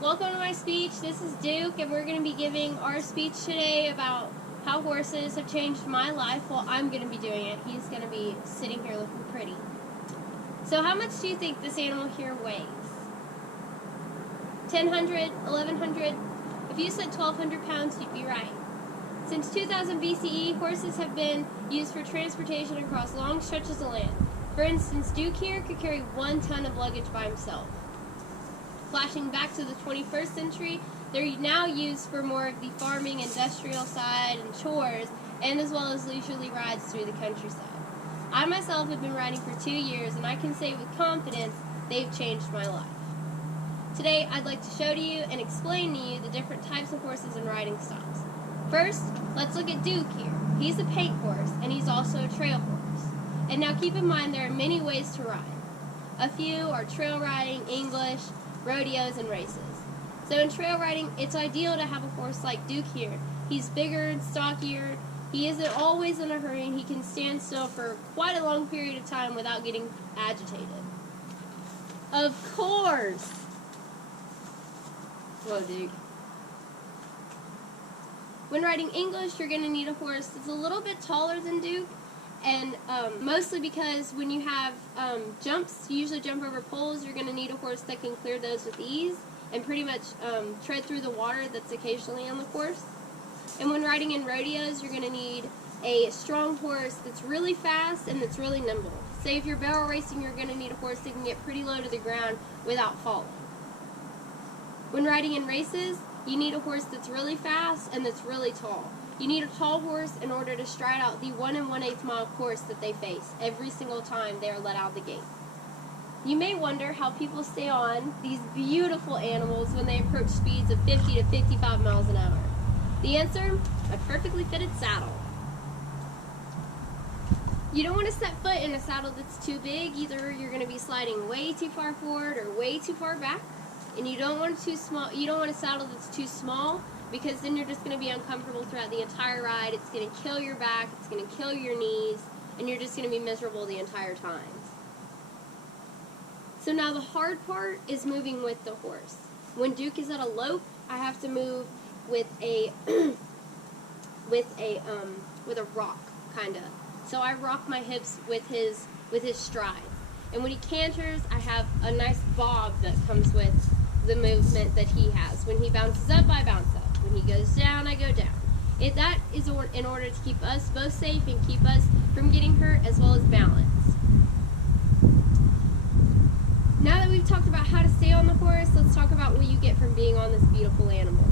Welcome to my speech. This is Duke, and we're going to be giving our speech today about how horses have changed my life. Well, I'm going to be doing it. He's going to be sitting here looking pretty. So how much do you think this animal here weighs? 1,000, 1,100? If you said 1,200 pounds, you'd be right. Since 2000 BCE, horses have been used for transportation across long stretches of land. For instance, Duke here could carry 1 ton of luggage by himself. Flashing back to the 21st century, they're now used for more of the farming, industrial side, and chores, and as well as leisurely rides through the countryside. I myself have been riding for 2 years, and I can say with confidence they've changed my life. Today, I'd like to show to you and explain to you the different types of horses and riding styles. First, let's look at Duke here. He's a paint horse, and he's also a trail horse. And now keep in mind there are many ways to ride. A few are trail riding, English, rodeos, and races. So in trail riding, it's ideal to have a horse like Duke here. He's bigger and stockier. He isn't always in a hurry, and he can stand still for quite a long period of time without getting agitated. Of course! Whoa, Duke. When riding English, you're going to need a horse that's a little bit taller than Duke, and mostly because when you have jumps, you usually jump over poles, you're going to need a horse that can clear those with ease and pretty much tread through the water that's occasionally on the course. And when riding in rodeos, you're going to need a strong horse that's really fast and that's really nimble. Say if you're barrel racing, you're going to need a horse that can get pretty low to the ground without falling. When riding in races, you need a horse that's really fast and that's really tall. You need a tall horse in order to stride out the 1 1/8 mile course that they face every single time they are let out of the gate. You may wonder how people stay on these beautiful animals when they approach speeds of 50 to 55 miles an hour. The answer? A perfectly fitted saddle. You don't want to set foot in a saddle that's too big. Either you're going to be sliding way too far forward or way too far back. And you don't want a saddle that's too small, because then you're just going to be uncomfortable throughout the entire ride. It's going to kill your back, it's going to kill your knees, and you're just going to be miserable the entire time. So now the hard part is moving with the horse. When Duke is at a lope, I have to move with a with a rock, kinda. So I rock my hips with his stride. And when he canters, I have a nice bob that comes with the movement that he has. When he bounces up, I bounce up. When he goes down, I go down. That is in order to keep us both safe and keep us from getting hurt, as well as balance. Now that we've talked about how to stay on the horse, let's talk about what you get from being on this beautiful animal.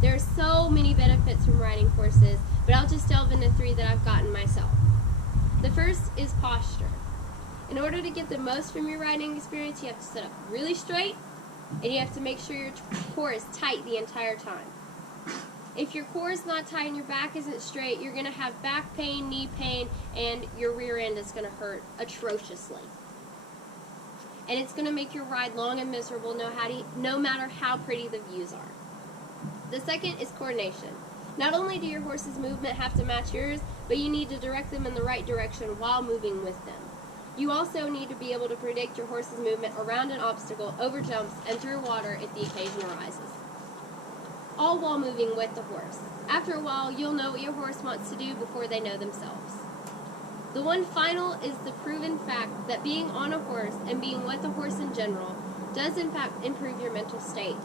There are so many benefits from riding horses, but I'll just delve into 3 that I've gotten myself. The first is posture. In order to get the most from your riding experience, you have to sit up really straight, and you have to make sure your core is tight the entire time. If your core is not tight and your back isn't straight, you're going to have back pain, knee pain, and your rear end is going to hurt atrociously. And it's going to make your ride long and miserable no matter how pretty the views are. The second is coordination. Not only do your horse's movement have to match yours, but you need to direct them in the right direction while moving with them. You also need to be able to predict your horse's movement around an obstacle, over jumps, and through water if the occasion arises. All while moving with the horse. After a while, you'll know what your horse wants to do before they know themselves. The one final is the proven fact that being on a horse and being with a horse in general does in fact improve your mental state.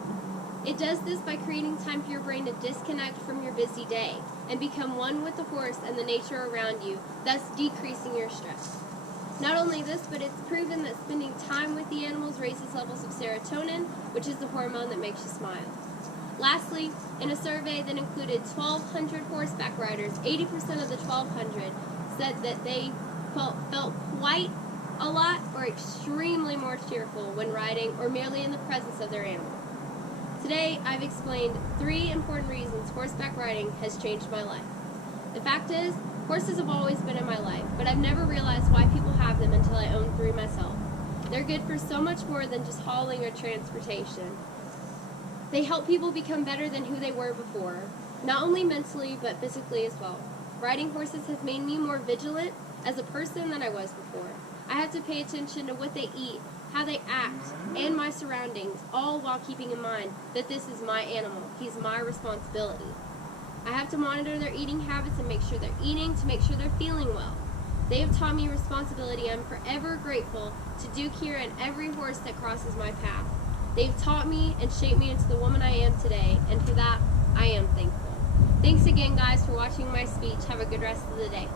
It does this by creating time for your brain to disconnect from your busy day and become one with the horse and the nature around you, thus decreasing your stress. Not only this, but it's proven that spending time with the animals raises levels of serotonin, which is the hormone that makes you smile. Lastly, in a survey that included 1,200 horseback riders, 80% of the 1,200 said that they felt quite a lot or extremely more cheerful when riding or merely in the presence of their animal. Today, I've explained 3 important reasons horseback riding has changed my life. The fact is, horses have always been in my life, but I've never realized why people have them until I owned 3 myself. They're good for so much more than just hauling or transportation. They help people become better than who they were before, not only mentally, but physically as well. Riding horses has made me more vigilant as a person than I was before. I have to pay attention to what they eat, how they act, and my surroundings, all while keeping in mind that this is my animal. He's my responsibility. I have to monitor their eating habits and make sure they're eating to make sure they're feeling well. They have taught me responsibility. I'm forever grateful to Duke here and every horse that crosses my path. They've taught me and shaped me into the woman I am today, and for that, I am thankful. Thanks again, guys, for watching my speech. Have a good rest of the day.